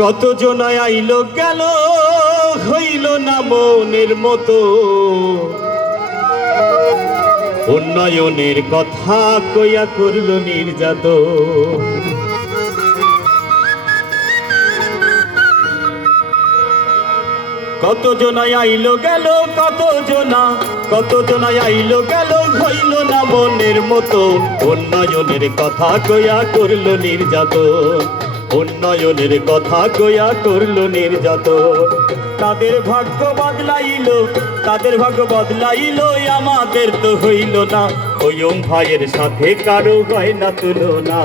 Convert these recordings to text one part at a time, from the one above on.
কত জনায় আইলো গেল, হইল না মনের মতো। উন্নয়নের কথা কইয়া করল নির্যাত। কত জনায় আইলো গেল কত জনা কত জনায় আইলো গেল, হইল না মনের মতো। উন্নয়নের কথা কইয়া করল নির্যাত। উন্নয়নের কথা গোয়া করল নির্যাত তাদের ভাগ্য বদলাইল, তাদের ভাগ্য বদলাইল, আমাদের তো হইল না। খয়ুম ভাইয়ের সাথে কারও হয় না তুলনা।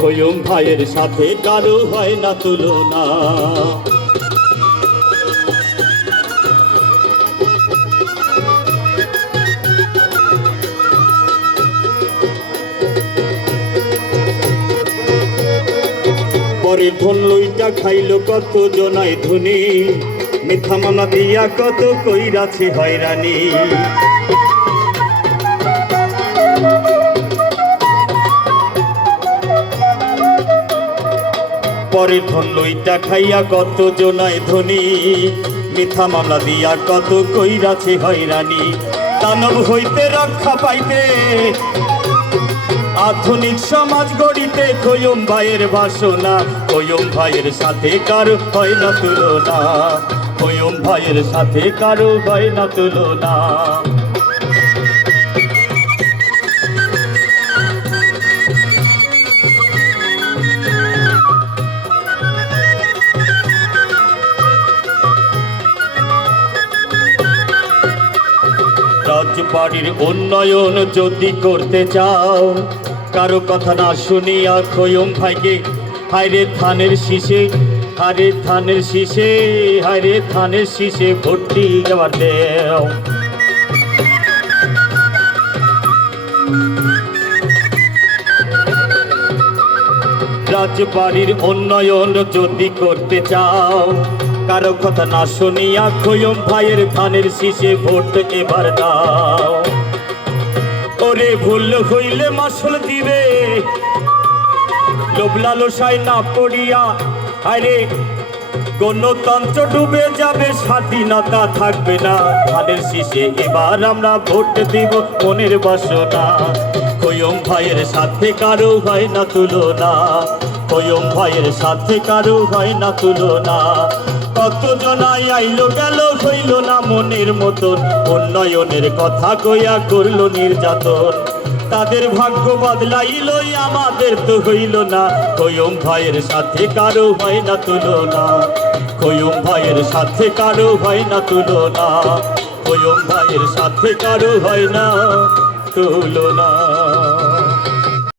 খয়ুম ভাইয়ের সাথে কারও হয় না তুলনা। পরে ধন লইটা খাইলো কত জনায় ধনী। মিথ্যা মামলা দিয়া কত কইরাছে হয়রানি। পরে ধন লইটা খাইয়া কত জনায় ধনী। মিথ্যা মামলা দিয়া কত কইরাছে হয়রানি। দানব হইতে রক্ষা পাইতে আধুনিক সমাজ গড়িতে কয়ম ভাইয়ের বাসনা, কয়ম ভাইয়ের সাথে কারও হয় না তুলনা, কয়ম ভাইয়ের সাথে কারও হয় না তুলনা। রাজবাড়ির উন্নয়ন যদি করতে চাও, কারও কথা না শুনিয়া খয়ম ভাইকে, হায়রে ধানের শীষে হারে ধানের শীষে, হায়রে ধানের শীষে ভর্তি যাবার দেও। রাজবাড়ির উন্নয়ন যদি করতে চাও কারও কথা না শুনিয়া খয়ম ভাইয়ের ধানের শীষে ভোট এবার দাও। ওরে ভুল হইলে মাসল দিবে। লোভ লালসায় না পড়িয়া, আরে গণতন্ত্র ডুবে যাবে, স্বাধীনতা থাকবে না। ধানের শীষে এবার আমরা ভোট দিব মনের বাসনা। কয়ম ভাইয়ের সাথে কারও হয় না তুলনা। কয়ম ভাইয়ের সাথে কারও হয় না তুলনা। কত জনাই আইলো গেল, হইল না মনের মতন। উন্নয়নের কথা কইয়া করল নির্যাতন। তাদের ভাগ্য বদলাইল আমাদের তো হইল না। কয়ম ভাইয়ের সাথে কারও হয় না তুলনা। কয়ম ভাইয়ের সাথে কারও হয় না তুলনা। কয়ম ভাইয়ের সাথে কারও হয় না তুলনা।